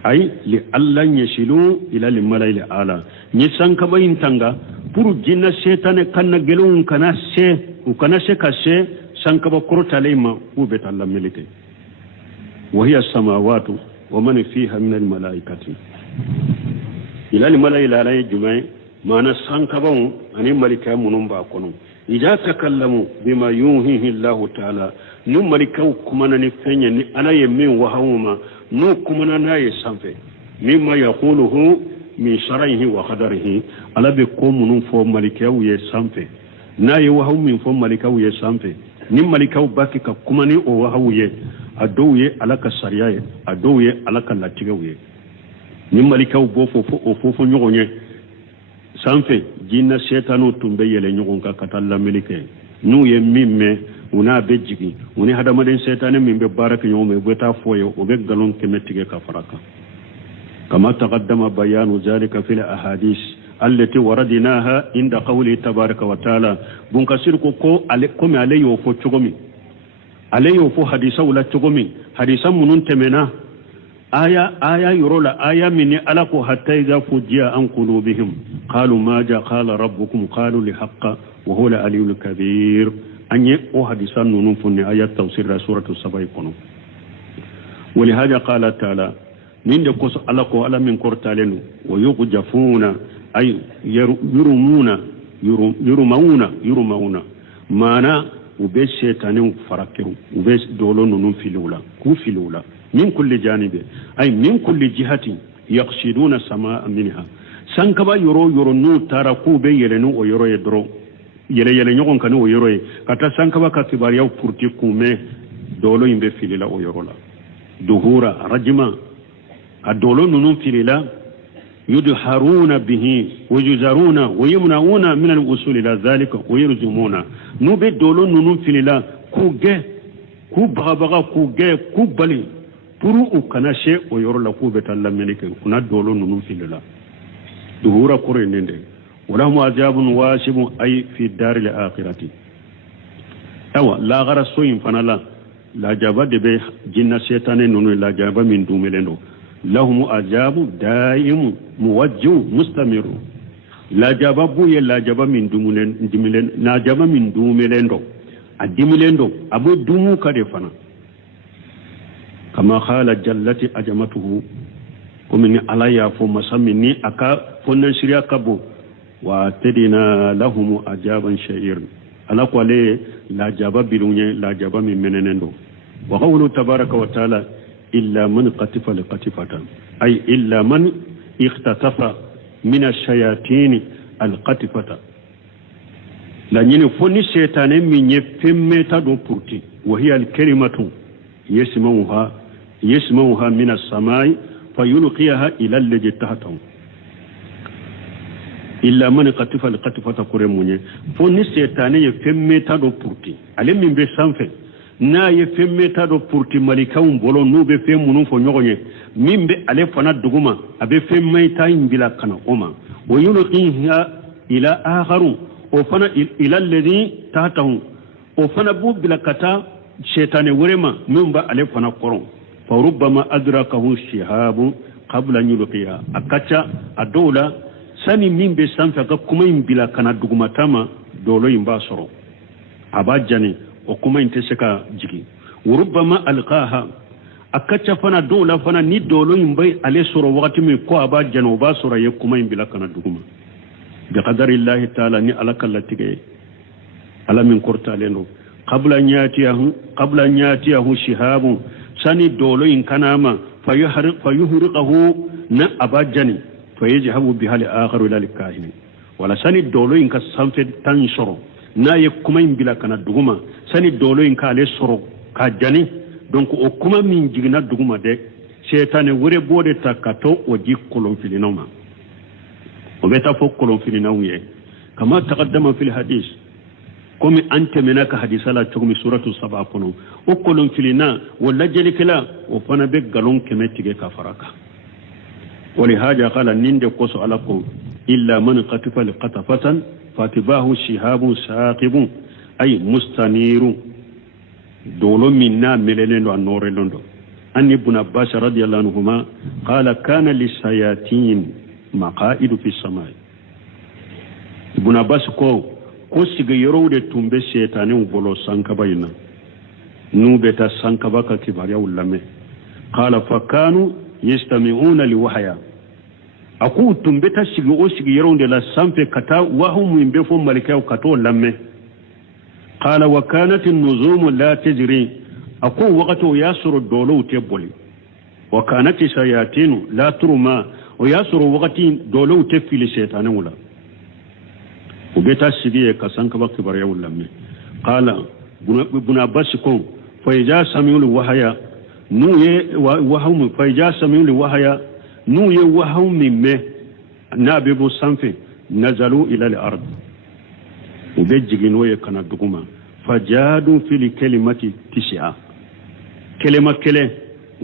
ay li allan yashilu ila al-mala'il ala ni sankaba intanga pour jinna shaytane kanna gelun kana se kashe sankaba qortalema ube tallamelike wa hiya as-samawati wa man fiha min al-mala'ikati ila al-mala'il ala jumai mana sankabon ani malika munun ba kono ija takallamu bima yuhihi Allah ta'ala nu malika kuma ni fenya ni ala yemin wa hawma nu kuma na ye sanfe mimma yaquluhu min shar'ihi wa qadarihi ala be ko munun fo malika ye sanfe na ye wa hawmin fo malika ye sanfe ni malika baki ka kuma ni o wa hawye adoye alaka sariya adoye alaka latigawe ni malika bo fofo nyonye sanfe jinna setanu tumbe yele nyogon ka katalla melike nu ye mimme una be jigi uni hadamaden setane min be baraka nyome beta foyo o be galon kemetige ka faraka kama taqaddama bayanu zalika fil ahadith allati waradnaha inda qawli tabaraka wa taala bun kasir ko komi alayo fo chogomi alayo fo hadisa wala chogomi hadisa munun temena aya yorola aya minni alako hatta idha fujiya an qulubihim qalu ma ja qala rabbukum qalu li haqqa wa huwa al-aliyyul kabir anye o hadisa nunun funni ayat tafsir suratu sabai kono ولهذا قال تعالى من دكوس alako ala min kortalenu wa yuqjafuna ay yurmauna mana ube shaytanin farakiru ube dolo nunun filula ku filula min kulli janibi ay min kulli jihati yaqsiduna samaa minha sankaba yoro nu tara ku be yelenu o yoro yedro yele nyogon kan o yoro kata sankaba ka kibariya purti kume dolo imbe filila o yoro la duhura rajma adolo nunun filila يدحرون به ويجزرون ويمنعون من الوصول إلى ذلك ويرجمون نوبي دولون نون في الله كوجه كوبغا كوجه كوبالي برو كناشي ويرو لا كوبه الله منك كنا دولون نون في الله ظهور قرينند ولهم عذاب واسب أي في الدار الآخرة أو لا غرس سوين فنلا لا جابا دبي جنة شيطان نون لا جابا من دوملندو لهم عذاب دائم موجه مستمر لا جابا لا جابا من دوملن لا جابا من دوملندو الدملندو أبو دومو كدفنا كما قال جلت أجمته ومن على يافو مسمني أكا فننشريا كبو واتدنا لهم عذابا شهير على قولي لا جابا بلوني لا جابا من مننندو وقوله تبارك وتعالى إلا من قتف لقتفة أي إلا من اختطف من الشياطين القتفة لأنني فني الشيطان من يفهم تدو بورتي وهي الكلمة يسمعها من السماء فيلقيها إلى الذي تحته إلا من قتف لقتفة كرموني فني الشيطان يفهم تدو بورتي علم من بسانفه na ye femme ta do purti malikawum bolo no be fem munun fo nyogonye mimbe ale fana duguma abe femme ta imbila kana oma wa yulqiha ila akharu o fana ila alladhi tahtahu o fana bu bila kata shaytane wurema mimba ale fana koron fa rubbama adrakahu shihabu qabla yulqiha akacha adola sani mimbe sanfa ka kuma imbila kana duguma tama dolo imba soro abajani o kuma inte seka jigi urubama alqaha akacha fana dola fana ni dolo imbai ale soro wakati mi ko aba jano ba soro ye kuma imbila kana duguma bi qadari allah taala ni alakallatige ala min korta leno qabla nyatiyahu shihabu sani dolo in kanama fayuhriqahu na abajani fayajhabu bihal akharu ila alkahin wala sani dolo in ka sanfe tan soro na ye kuma imbila kana duguma sani dolo in ka ale soro ka jani donc o kuma min jigina duguma de shaytane wure bode takato o di kolon filinoma o beta fo kolon filinawiye kama taqaddama fil hadith komi ante menaka hadisala tugmi suratu saba kono o kolon filina wala jelikala o fana be galon kemetige ka faraka wali haja qala ninde koso alako illa man qatifa liqatafatan fatibahu shihabun saqibun ay mustaniru dolo minna melelendo anore londo an ibn abbas radiyallahu anhuma qala kana lisayatin maqaidu fi samai ibn abbas ko siga yorowde tumbe shaytane bolo sankabayna nubeta sankabaka kibariya ulame qala fakanu yastami'una liwahya aku tumbeta sigi o sigi yorowde la sampe kata wahum imbe fo malikaw kato lamme قال وكانت النجوم لا تجري أقول وقت ياسر الدولو تبولي وكانت الشياطين لا ترمى وياسر وقت دولو تفي لشيطان ولا وبيتا السجية كسانك بكبر يولمي قال ابن عباس كون فإجا سميول وحيا نوي وهم فإجا سميول وحيا نوي وهم ممه نابب سانفي nazalu ila al-ard ubejigino ye kana duguma fajadu fil kalimati tis'a kalima kele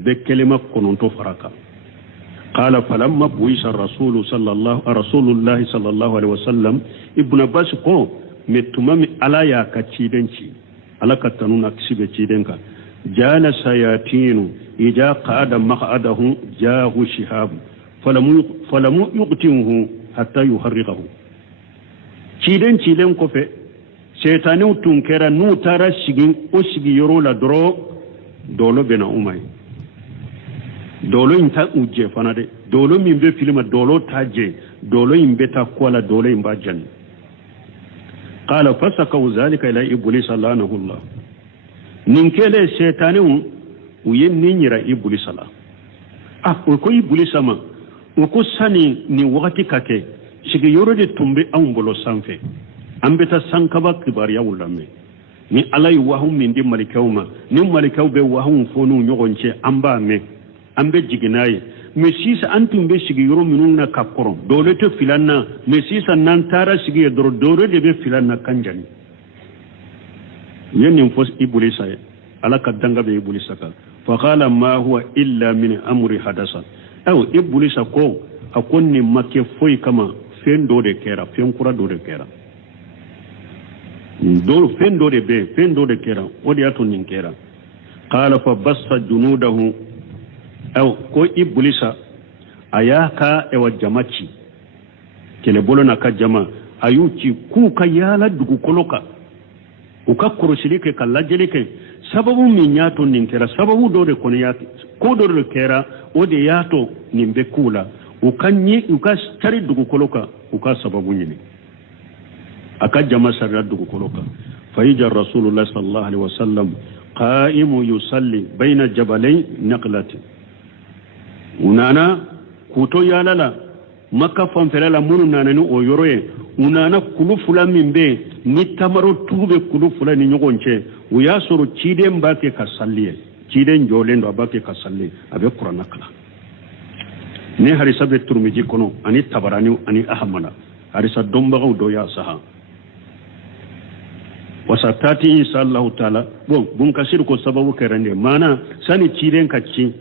be kalima kononto faraka qala falamma buisa rasulullah sallallahu alaihi wasallam ibn abbas ko metumami ala ya kacidenci ala katanuna kisibe cidenka jala sayatinu ida qada maq'adahu jahu shihab falamu yuqtimuhu hatta yuharriqahu ciden ko fe shaytanu tunkera nu tara shigin o shigi yoro la doro dolo bena umay dolo inta uje fanade dolo mimbe filma dolo taje dolo imbe ta kwala dolo imba jan qala fasaqu zalika ila iblis lanahu allah ninkele shaytanu uyen ninyira iblis la ko iblis sama ko sani ni wakati kake shige yoro de tumbe ambolo sanfe ambeta sankaba kibariya wulamme ni alay wahum min di malikawma ni malikaw be wahum fonu nyogonche amba me ambe jiginaye me sisa antum be shige yoro minuna kakoro dole to filanna me sisa nan tara shige doro de be filanna kanjani yenin fos ibulisa ala kadanga be ibulisa ka fa qala ma huwa illa min amri hadasa aw ibulisa ko akonni make foi kama fendo de kera fenkura do de kera do fendo de kera odi ato nin kera qala fa bassa junudahu aw ko ibulisa ayaka e wajamachi kele bolona ka jama ayuci ku ka yala dugu koloka uka kurushirike kallajilike sababu min yato nin kera sababu do de kono yati ko do de kera odi yato nimbe kula ukanyi uka tari dugu koloka uka sababu nyini aka jama sarra dugu koloka fayja rasulullah sallallahu alaihi wasallam qa'imu yusalli baina jabalayn naqlati unana kuto yalala makka fanfelala munu nanani o yoroye unana kulu fula mimbe ni tamaro tube kulu fula ni nyogonche uya soro cide mbake kasalliye cide njolendo abake kasalli abe qur'an kala ne harisa be turmiji kono ani tabarani ani ahmana harisa dombago do ya saha wasatati inshallah taala bon bun kasir ko sababu kerande mana sani ciren kacci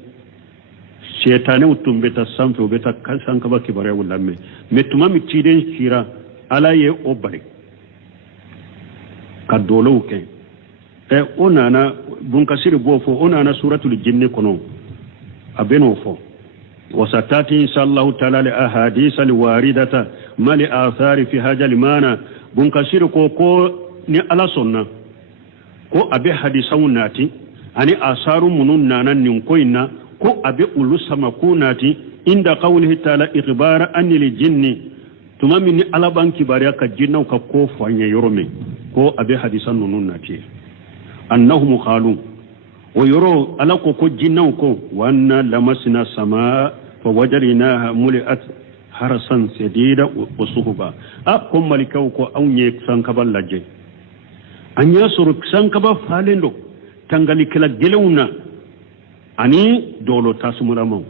shaytane utumbe ta sanfo beta kanka ba kibare wulamme metuma mi ciren kira alaye obare kadolo ke onana bun kasir bo fo onana suratul jinni kono abeno fo وستاتي إن شاء الله تعالى لأحاديث الواردة ما لآثار في هذا المعنى بنكسير كو ni ala sonna ko abe hadisawu nati ani asaru munun nanan nin koina ko abe ulu sama kunati inda qawlihi ta'ala ikhbara anni lil jinni tuma min ala banki bariya ka jinna ka ko fanya yorome ko abe hadisan nunun nati annahum qalu wa yoro ala ko jinna ko wanna lamasna samaa fa wajadnaha muliat harasan sadida wa suhuba akum malikau ko awnye sankabal laje anya suru sankaba falendo tangali kala gelewna ani dolo tasmuramo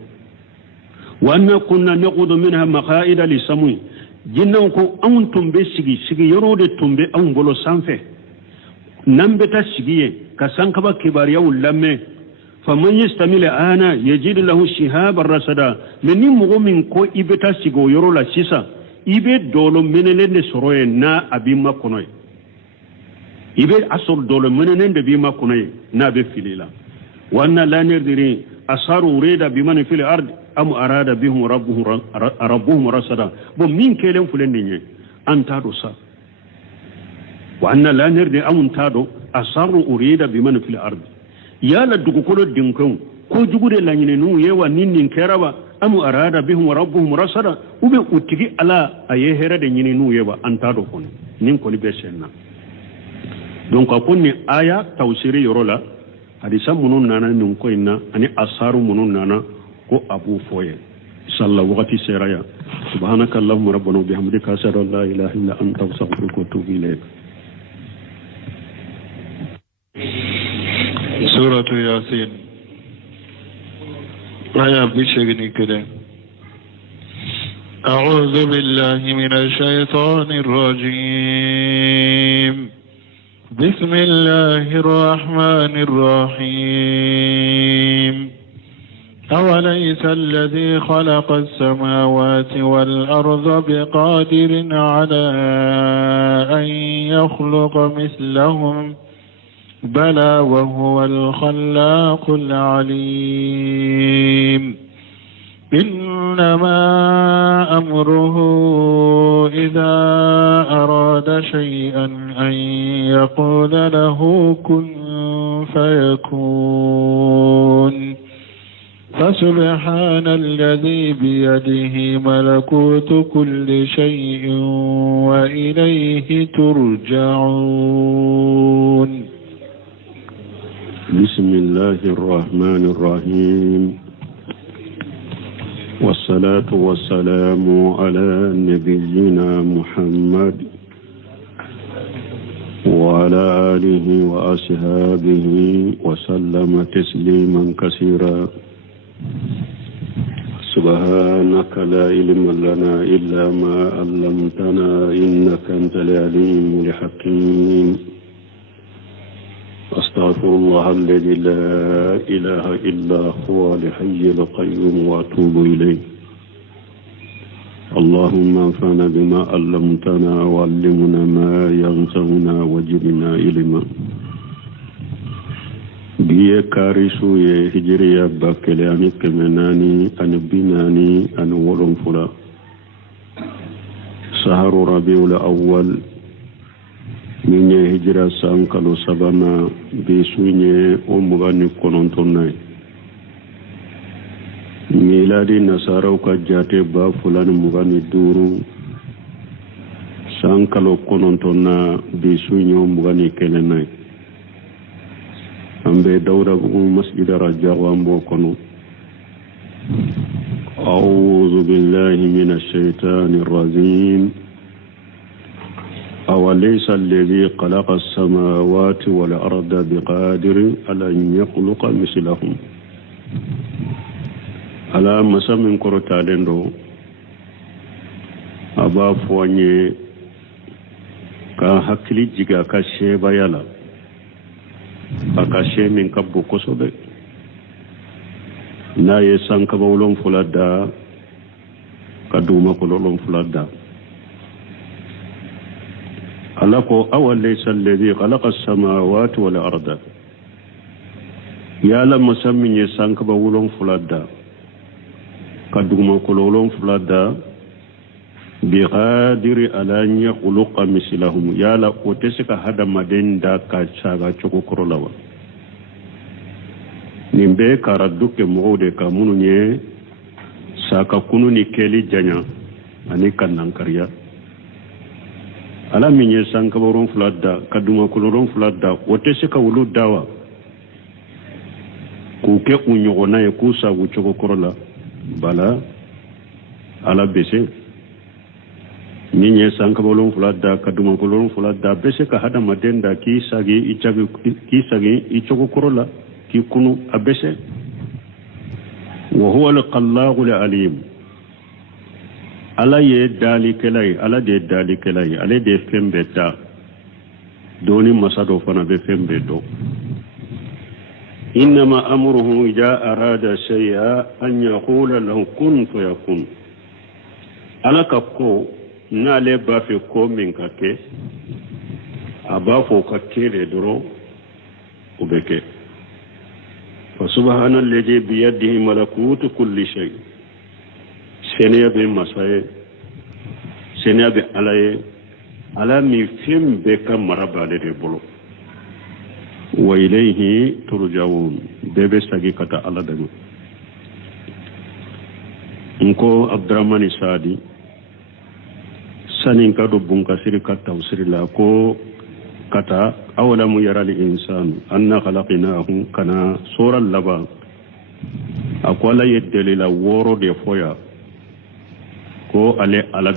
wa anna kunna naqudu minha maqaida lisamui jinnan ko antum be sigi yorode tumbe an golo sanfe nambe ta sigiye ka sankaba kibariya ulamme faman yastamila ana yajidu lahu shihaban rasada meni mu'min ko ibeta sigo yoro la sisa ibe dolo menelende soroye na abima konoy ibe asor dolo menelende bima konoy na be filila wa anna la nadri asaru urida biman fil ard am arada bihum rabbuhum rasada bo min kelen fulende nye antado sa wa anna la nadri am tado asaru urida biman fil ard yala dugu kolo dinkon ko jugude lanyine nu yewa ninnin keraba am arada bihum rabbuhum rasada ube utigi ala aye herade nyine nu yewa antado kon nin ko libe senna donc akonni aya tawsiri yorola hadisa munun nana nin ko inna ani asaru munun nana ko abu foye sallallahu waqti seraya subhanaka allahumma rabbana bihamdika ashhadu an la ilaha illa anta astaghfiruka wa atubu ilayk سورة ياسين آية بشغني كده أعوذ بالله من الشيطان الرجيم. بسم الله الرحمن الرحيم. أوليس الذي خلق السماوات والأرض بقادر على أن يخلق مثلهم بلى وهو الخلاق العليم. إنما أمره إذا أراد شيئا أن يقول له كن فيكون. فسبحان الذي بيده ملكوت كل شيء وإليه ترجعون. بسم الله الرحمن الرحيم، والصلاة والسلام على نبينا محمد وعلى آله وأصحابه وسلم تسليما كثيرا. سبحانك لا علم لنا إلا ما علمتنا إنك أنت العليم الحكيم. أستغفر الله الذي لا إله إلا هو الحي القيوم وأتوب إليه. اللهم انفعنا بما علمتنا وعلمنا ما ينفعنا وزدنا علما. biye karisu ye hijiriya bakele ani kemenani ani binani ani wolonfula saharu rabiul awwal minye hijira sankalo sabana bisunye o mugani konontonnay miladi nasaraw ka jate ba fulani mugani duru sankalo konontonna bisunye o mugani kelenay ambe dawra bu masjid raja wambo kono. أعوذ بالله من الشيطان الرجيم. أوليس الذي خلق السماوات والأرض بقادر على أن يخلق مثلهم. على مسام كرتالندو أبا فواني كهكلي جيغا كشيبا يلا akashe min kabbo kosobe na ye sankaba wolon fulada kaduma ko lolon fulada alako awalaysa alladhi khalaqa as-samawati wal arda ya lam sammin ye sankaba wolon fulada kaduma ko lolon fulada bi qadiri ala an yakhluqa mislahum yala o tesika hada madenda ka chaga choko korolawa nimbe karaduke mode ka mununye saka kununi keli janya ani kanankariya ala minye sanka boron fulada kaduma koloron fulada o tesika wulu dawa ku ke unyogona e kusa gu choko korola bala ala bese minye sanka bolon fulada kaduma kolon fulada bese ka hada madenda ki sagi ichoko korola ki kunu abese wa huwa al-qallaq al-alim. ala ye dalikelay ala de dalikelay ala de fembeta doni masado fana be fembe do. innama amruhu idha arada shay'an an yaqula lahu kun fayakun. ala kapko n'ale b'a fɛ ko min ka kɛ a b'a fɔ ka kɛ dɔrɔn o bɛ kɛ. fa subahana alladhi biyadihi malakutu kulli shay. sɛnɛya bɛ masa ye sɛnɛya bɛ ala ye ala min fɛn bɛɛ ka mara b'ale de bolo. wa ilayhi turja'un bɛɛ bɛ sagi ka taa ala dama. nko abdurrahmani saadi sanin ka do bunka siri ka tawsiri la ko kata awlamu yara al insan anna khalaqnahu kana sura laba akwala yeddeli la woro de foya ko ale ala